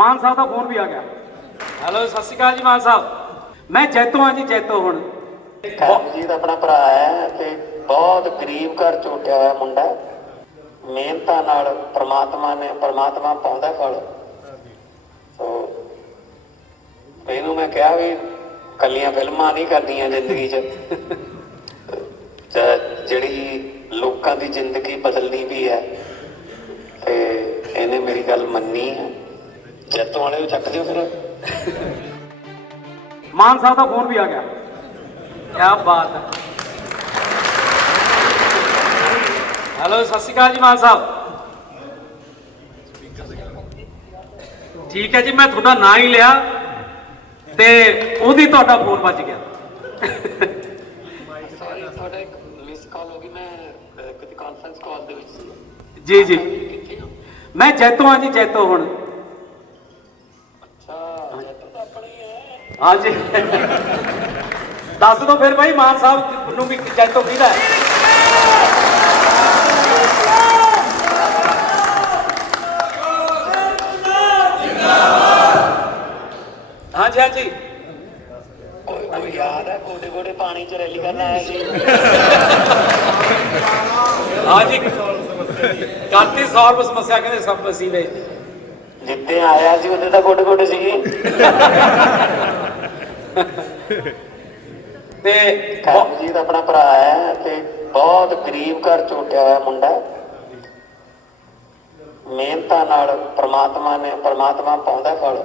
ਮਾਨ ਸਾਹਿਬ ਦਾ phone ਵੀ ਆ ਗਿਆ। Hello, ਸਤਿ ਸ਼੍ਰੀ ਅਕਾਲ ਜੀ ਮਾਨ ਸਾਹਿਬ। ਮੈਂ ਜੈਤੋ ਹਾਂ ਜੀ, ਜੈਤੋ। ਹੁਣ ਕਰਮਜੀਤ ਆਪਣਾ ਭਰਾ ਹੈ ਤੇ ਬਹੁਤ ਗਰੀਬ ਘਰ ਚ ਉੱਠਿਆ ਹੋਇਆ ਮੁੰਡਾ, ਮਿਹਨਤਾਂ ਨਾਲ ਪ੍ਰਮਾਤਮਾ ਪਾਉਂਦਾ ਫਲ। ਸੋ ਇਹਨੂੰ ਮੈਂ ਕਿਹਾ ਵੀ ਕੱਲੀਆਂ ਫਿਲਮਾਂ ਨਹੀਂ ਕਰਦੀਆਂ ਜ਼ਿੰਦਗੀ 'ਚ, ਜਿਹੜੀ ਲੋਕਾਂ ਦੀ ਜ਼ਿੰਦਗੀ ਬਦਲਣੀ ਵੀ ਹੈ। ਤੇ ਇਹਨੇ ਮੇਰੀ ਗੱਲ ਮੰਨੀ ਹੈ। ਜੈਤੋਂ ਵਾਲੇ ਨੂੰ ਚੱਕ ਦਿਓ ਫਿਰ। ਮਾਨ ਸਾਹਿਬ ਦਾ ਫੋਨ ਵੀ ਆ ਗਿਆ। ਕਿਆ ਬਾਤ ਹੈ। ਹੈਲੋ, ਸਤਿ ਸ਼੍ਰੀ ਅਕਾਲ ਜੀ ਮਾਨ ਸਾਹਿਬ। ਠੀਕ ਹੈ ਜੀ, ਮੈਂ ਤੁਹਾਡਾ ਨਾਂ ਹੀ ਲਿਆ ਤੇ ਉਹਦੀ ਤੁਹਾਡਾ ਫੋਨ ਵੱਜ ਗਿਆ। ਸੌਰੀ, ਤੁਹਾਡਾ ਇੱਕ ਮਿਸ ਕਾਲ ਹੋ ਗਈ। ਮੈਂ ਕਿਤੇ ਕਾਨਫਰੰਸ ਕਾਲ ਦੇ ਵਿੱਚ ਸੀ। ਜੀ ਜੀ, ਮੈਂ ਜੈਤੋ ਹਾਂ ਜੀ, ਜੈਤੋ। ਹੁਣ ਅੱਛਾ, ਜੈਤੋ ਤਾਂ ਆਪਣਾ ਹੀ ਹੈ। ਹਾਂ ਜੀ, ਦੱਸ ਦੋ ਫਿਰ ਭਾਈ ਮਾਨ ਸਾਹਿਬ ਨੂੰ ਵੀ ਜੈਤੋ ਕਿਹਦਾ ਹੈ। हाँ जी, हाँ जी। कोई याद है गोडे गोडे पानी च रैली करना आया सी? हाँ जी, करती सॉल्व समस्या कहते सब वसीले। जितने आया सी उन्हें तो गोडे गोडे सी। ते करमजीत अपना भरा है ते बहुत गरीब घर च उठिया होया मुंडा, मिहनतां नाल परमात्मा पाउंदा फल।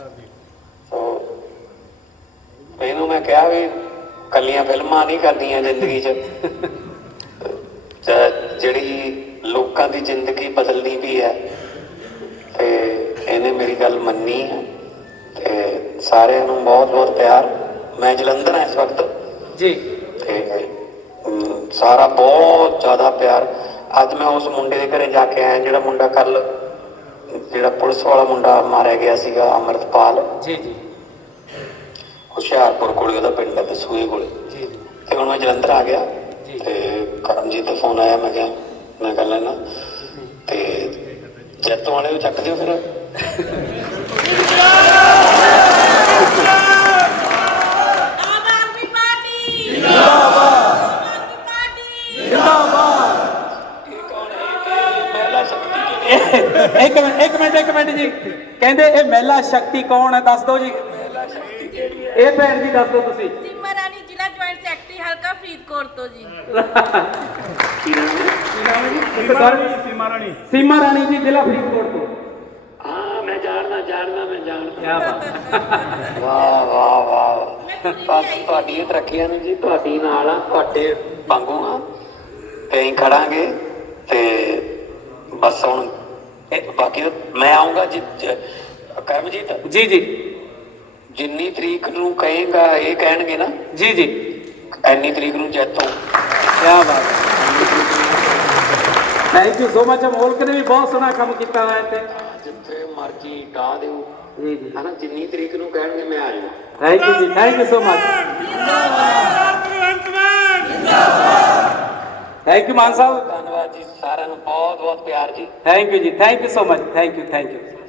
ਇਹਨੂੰ ਮੈਂ ਕਿਹਾ ਵੀ ਕੱਲੀਆਂ ਫਿਲਮਾਂ ਨਹੀਂ ਕਰਦੀਆਂ ਜ਼ਿੰਦਗੀ 'ਚ, ਜਿਹੜੀ ਲੋਕਾਂ ਦੀ ਜ਼ਿੰਦਗੀ ਬਦਲਣੀ ਵੀ ਹੈ। ਤੇ ਇਹਨੇ ਮੇਰੀ ਗੱਲ ਮੰਨੀ ਹੈ। ਤੇ ਸਾਰਿਆਂ ਨੂੰ ਬਹੁਤ ਬਹੁਤ ਪਿਆਰ। ਮੈਂ ਜਲੰਧਰ ਹਾਂ ਇਸ ਵਕਤ ਜੀ, ਤੇ ਸਾਰਾ ਬਹੁਤ ਜ਼ਿਆਦਾ ਪਿਆਰ। ਅੱਜ ਮੈਂ ਉਸ ਮੁੰਡੇ ਦੇ ਘਰੇ ਜਾ ਕੇ ਆਇਆ, ਜਿਹੜਾ ਮੁੰਡਾ ਕੱਲ ਜਿਹੜਾ ਪੁਲਿਸ ਵਾਲਾ ਮੁੰਡਾ ਮਾਰਿਆ ਗਿਆ ਸੀਗਾ, ਅੰਮ੍ਰਿਤਪਾਲ। ਜੀ ਜੀ, ਹੁਸ਼ਿਆਰਪੁਰ ਕੋਲੇ ਉਹਦਾ ਪਿੰਡ ਹੈ, ਦਸੂਏ ਕੋਲੇ। ਤੇ ਹੁਣ ਮੈਂ ਜਲੰਧਰ ਆ ਗਿਆ ਤੇ ਕਰਮਜੀਤ ਦਾ ਫੋਨ ਆਇਆ। ਮੈਂ ਕਿਹਾ ਮੈਂ ਕਰ ਲੈਣਾ। ਤੇ ਜੈਤੋਂ ਵਾਲੇ ਨੂੰ ਚੱਕ ਦਿਓ ਫਿਰ। ਇੱਕ ਮਿੰਟ ਜੀ, ਕਹਿੰਦੇ ਇਹ ਮਹਿਲਾ ਸ਼ਕਤੀ ਕੌਣ ਹੈ, ਦੱਸ ਦਿਓ ਜੀ। ਇਹ ਭੈਣ ਜੀ ਦੱਸ ਦਿਓ ਤੁਸੀਂ। ਸੀਮਾ ਰਾਣੀ, ਜ਼ਿਲ੍ਹਾ ਜੁਆਇੰਟ ਸੈਕਟਰੀ, ਹਲਕਾ ਫਰੀਦਕੋਟ ਤੋਂ ਜੀ। ਸੀਮਾ ਰਾਣੀ ਜੀ, ਜ਼ਿਲ੍ਹਾ ਫਰੀਦਕੋਟ ਤੋਂ। ਹਾਂ, ਮੈਂ ਜਾਣਦਾ। ਕਿਆ ਬਾਤ। ਵਾਹ ਵਾਹ ਵਾਹ। ਬਸ ਤੁਹਾਡੀ ਤਰੱਕੀਆਂ ਨੇ ਜੀ, ਤੁਹਾਡੀ ਨਾਲ ਆ, ਤੁਹਾਡੇ ਵਾਂਗੂ ਆ ਤੇ ਅਸੀਂ ਖੜਾਂਗੇ। ਤੇ ਬਸ ਹੁਣ ਬਾਕੀ ਮੈਂ ਆਊਂਗਾ ਜੀ। ਕਰਮਜੀਤ ਜੀ ਜੀ, ਜਿੰਨੀ ਤਰੀਕ ਨੂੰ ਕਹੇਗਾ, ਇਹ ਕਹਿਣਗੇ ਨਾ ਜੀ ਜੀ, ਇੰਨੀ ਤਰੀਕ ਨੂੰ ਜੈਤੋਂ। ਕਿਆ ਬਾਤ। Thank you so much. Molak ਨੇ ਵੀ ਬਹੁਤ ਸੋਹਣਾ ਕੰਮ ਕੀਤਾ ਹੋਇਆ ਤੇ ਜਿੱਥੇ ਮਰਜੀ ਡਾ ਦਿਓ ਜੀ ਜੀ, ਹਨਾ, ਜਿੰਨੀ ਤਰੀਕ ਨੂੰ ਕਹਿਣਗੇ ਮੈਂ ਆ ਜਾਊਂ। ਥੈਂਕ ਯੂ ਜੀ, thank you so much. Thank you Mann Sahib. ਧੰਨਵਾਦ ਜੀ, ਸਾਰਿਆਂ ਨੂੰ ਬਹੁਤ ਬਹੁਤ ਪਿਆਰ ਜੀ। ਥੈਂਕ ਯੂ ਜੀ, thank you so much. Thank you, thank you.